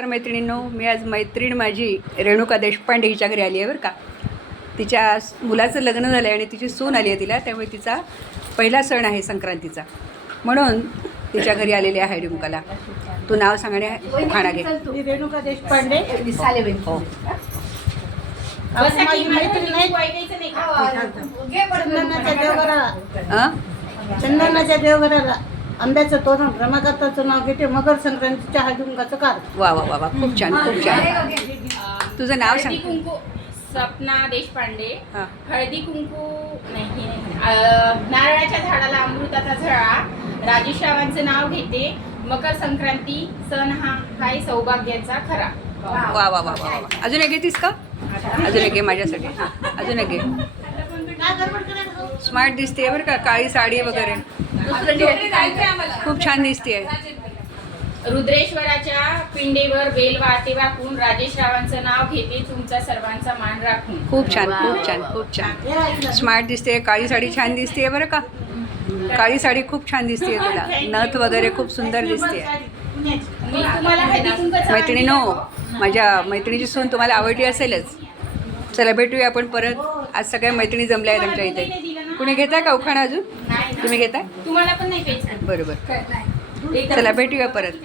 तर मैत्रिणींनो, मी आज मैत्रीण माझी रेणुका देशपांडे हिच्या घरी आली आहे बरं का. तिच्या मुलाचं लग्न झालं आहे आणि तिची सून आली आहे तिला, त्यामुळे तिचा पहिला सण आहे संक्रांतीचा, म्हणून तिच्या घरी आलेली आहे रेणुकाला. तू नाव सांगणे खाणा घे. मी रेणुका देशपांडे. हो. माझी मैत्रीण आहे. चंदनाच्या देवघराला आंब्याचं तोरण रमाकांताचं नाव घेते. मकर संक्रांतीच्या हळदीकुंकाचं कार्य. वा वा वा वा, खूप छान खूप छान. तुझं नाव सांग. हळदी कुंकू सपना देशपांडे. हां. हळदी कुंकू नाही, नारळाच्या झाडाला अमृताचा झळा. राजेश्रावांचं नाव घेते. मकर संक्रांती सण हा हाय सौभाग्याचा खरा. वा वा वा वा वा. अजून एक घेतीस का? अजून एक घे माझ्यासाठी. हां, अजून एक घे. स्मार्ट दिसते बरं का, काळी साडी वगैरे खूप छान दिसते. रुद्रेश्वराच्या पिंडीवर बेल वाटे वाकून राजेश्रावांचं नाव घेते. तुमचा सर्वांचा मान राखून. खूप छान खूप छान खूप छान. स्मार्ट दिसते. काळी साडी छान दिसते बरं का. काळी साडी खूप छान दिसते तुला. नथ वगैरे खूप सुंदर दिसते. मी तुम्हाला हळदी कुंकाचं मैत्रिणीनो, माझ्या मैत्रिणीची सून तुम्हाला आवडली असेलच. चला भेटूया आपण परत. आज सगळ्या मैत्रिणी जमल्या आहेत आमच्या इथे. कुणी घेताय का उखाणा? अजून नाही, तुम्ही घेताय? तुम्हाला पण नाही प्यायचं. बरोबर. चला भेटूया परत.